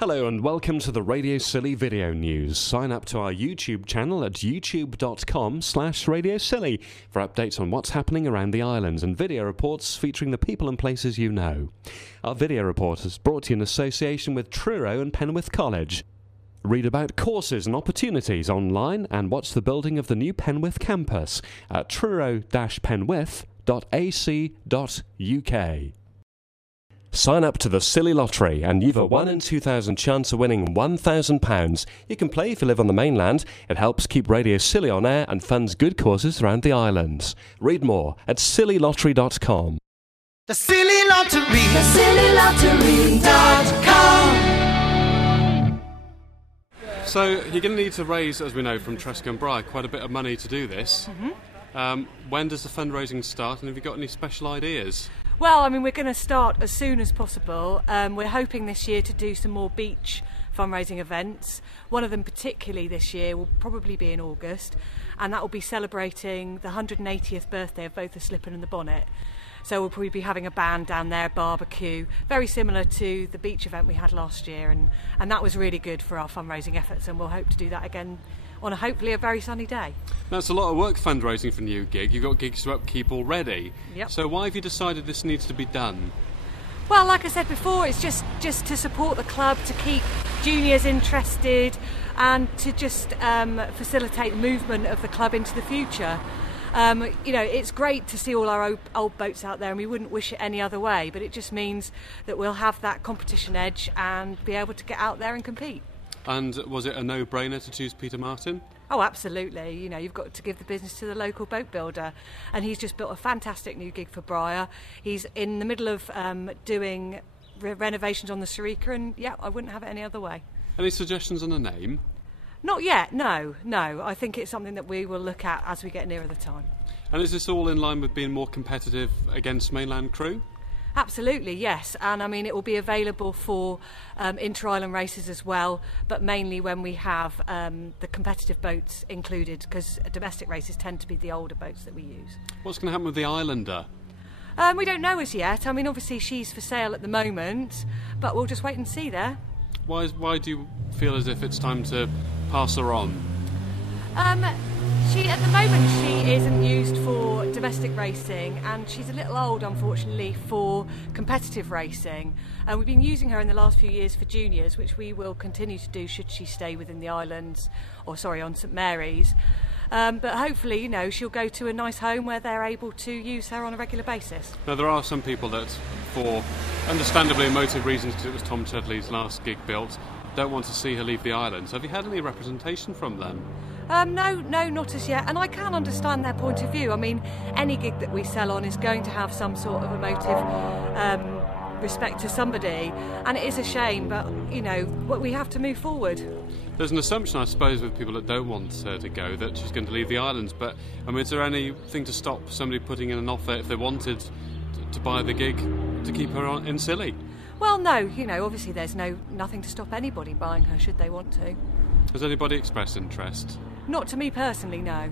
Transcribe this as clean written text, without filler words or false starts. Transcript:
Hello and welcome to the Radio Scilly video news. Sign up to our YouTube channel at youtube.com/Radio Scilly for updates on what's happening around the islands and video reports featuring the people and places you know. Our video report is brought to you in association with Truro and Penwith College. Read about courses and opportunities online and watch the building of the new Penwith campus at truro-penwith.ac.uk. Sign up to the Scilly Lottery and you've a 1 in 2,000 chance of winning £1,000. You can play if you live on the mainland. It helps keep Radio Scilly on air and funds good causes around the islands. Read more at scillylottery.com. The Scilly Lottery, thecillylottery.com. So you're going to need to raise, as we know from Tresca and Bry, quite a bit of money to do this. When does the fundraising start, and have you got any special ideas? Well, I mean, we're going to start as soon as possible. We're hoping this year to do some more beach fundraising events. One of them particularly this year will probably be in August, and that will be celebrating the 180th birthday of both the Slipper and the Bonnet. So we'll probably be having a band down there, barbecue, very similar to the beach event we had last year, and that was really good for our fundraising efforts, and we'll hope to do that again on hopefully a very sunny day. That's a lot of work fundraising for a new gig. You've got gigs to upkeep already. Yep. So why have you decided this needs to be done? Well, like I said before, it's just to support the club, to keep juniors interested and to just facilitate movement of the club into the future. You know, it's great to see all our old boats out there, and we wouldn't wish it any other way, but it just means that we'll have that competition edge and be able to get out there and compete. And was it a no-brainer to choose Peter Martin? Oh, absolutely. You know, you've got to give the business to the local boat builder, and he's just built a fantastic new gig for Briar. He's in the middle of doing renovations on the Sarika, and yeah, I wouldn't have it any other way. Any suggestions on a name? Not yet, no. I think it's something that we will look at as we get nearer the time. And is this all in line with being more competitive against mainland crew? Absolutely, yes, and I mean it will be available for inter-island races as well, but mainly when we have the competitive boats included, because domestic races tend to be the older boats that we use. What's going to happen with the Islander? We don't know as yet. I mean, obviously she's for sale at the moment, but we'll just wait and see there. Why do you feel as if it's time to pass her on? At the moment she isn't used for domestic racing, and she's a little old unfortunately for competitive racing, and we've been using her in the last few years for juniors, which we will continue to do should she stay within the islands, on St Mary's, but hopefully, you know, she'll go to a nice home where they're able to use her on a regular basis. Now there are some people that, for understandably emotive reasons, because it was Tom Chudley's last gig built, don't want to see her leave the islands. Have you had any representation from them? No, not as yet, and I can understand their point of view. I mean, any gig that we sell on is going to have some sort of emotive respect to somebody, and it is a shame, but, you know, we have to move forward. There's an assumption, I suppose, with people that don't want her to go, that she's going to leave the islands, but, I mean, is there anything to stop somebody putting in an offer if they wanted to buy the gig to keep her on in Scilly? Well, no, you know, obviously there's nothing to stop anybody buying her should they want to. Has anybody expressed interest? Not to me personally, no.